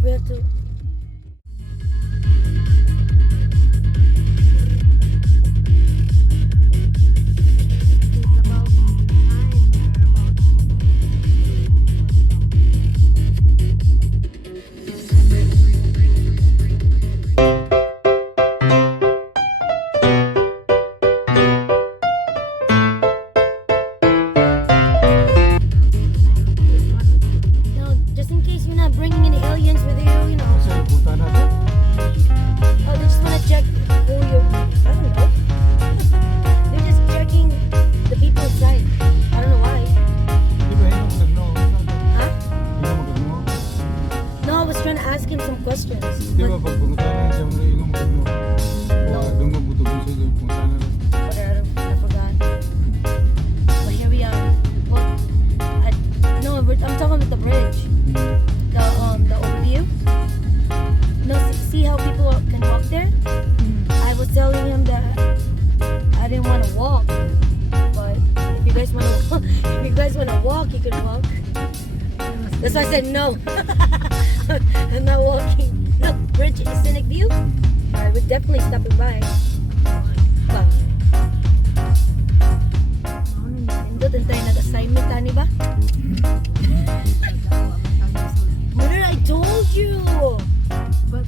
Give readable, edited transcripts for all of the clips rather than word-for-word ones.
We have to. Just in case you're not bringing any aliens with you, you know. Sa libutan na to. Oh, they just want to check who you. I don't know. They're just checking the people inside. I don't know why. Di ba yun ang magagno? Huh? Yun ang magagno? No, I was trying to ask him some questions. Di ba pag pumunta na siya mga inong magagno? No. Doon nga butog siya doon pumunta na. But I forgot. But here we are. Well, no, I'm talking about the bridge. The overview. No, see how people can walk there? I was telling him that I didn't want to walk, but if you guys want to walk, you can walk. That's why I said no. I'm not walking. Look, bridge, scenic view. I would definitely stopping by. Wow. Indot tayo nag-assignment, tani ba? Mother, I told you. But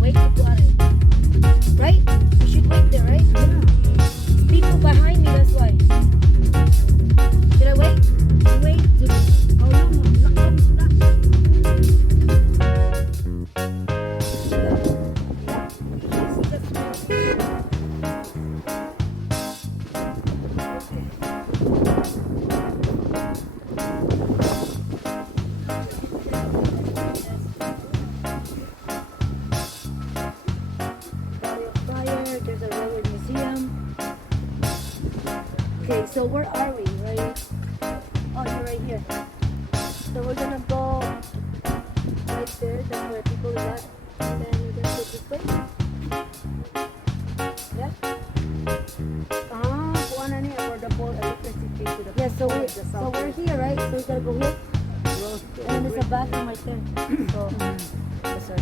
wait, right? You should wait there, right? Yeah. People behind me, that's why. Should I wait? Wait. Oh no, no. There's a railroad museum. Okay, so where are we? Right? Oh, you're right here. So we're gonna go right there. That's where people is at. And then we're gonna go this way. Yeah. Kuha na niya for the pole electricity to the Yeah. So we're here, right? So we gotta go here. And then there's a bathroom right there. So yes, sir.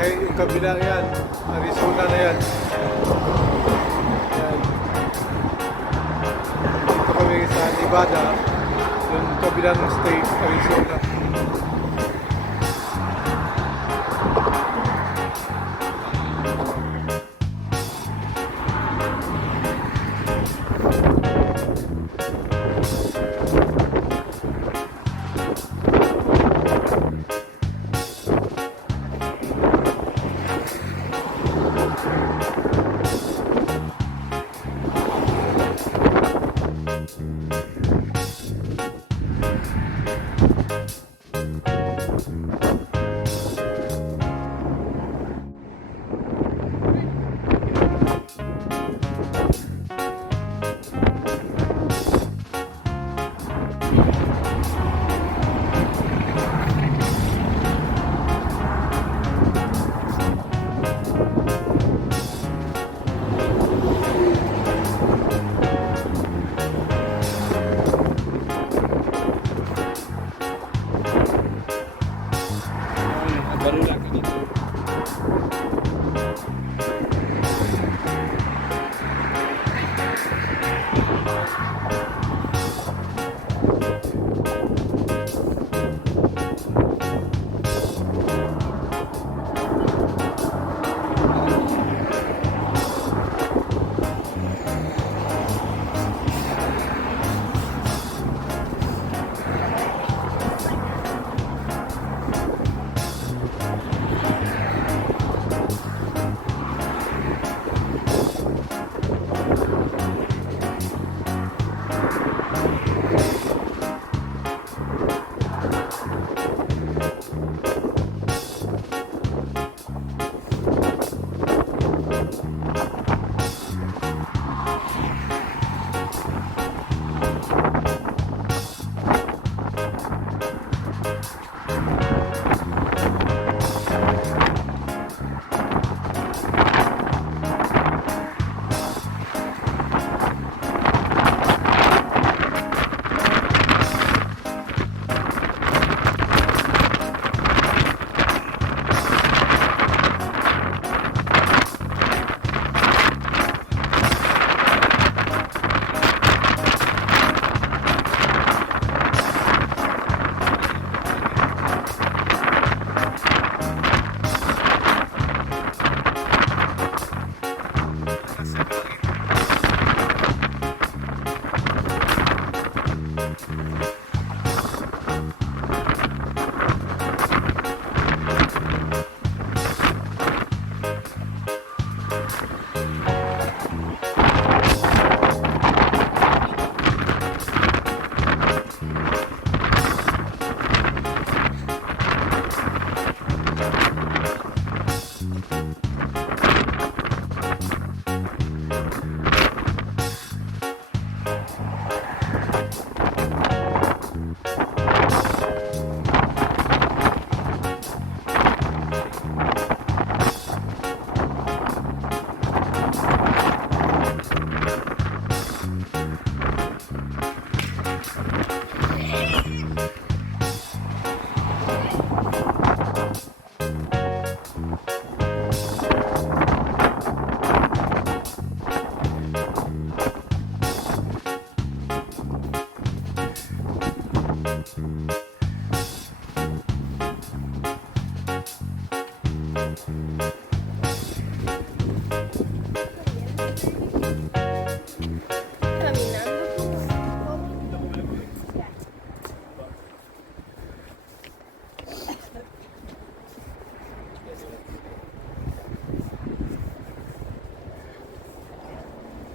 biyahe, yung kabila yan. Arizona na yan. Yan. Dito kami sa Nevada. Yung kabilang state, Arizona. Baru lang dito.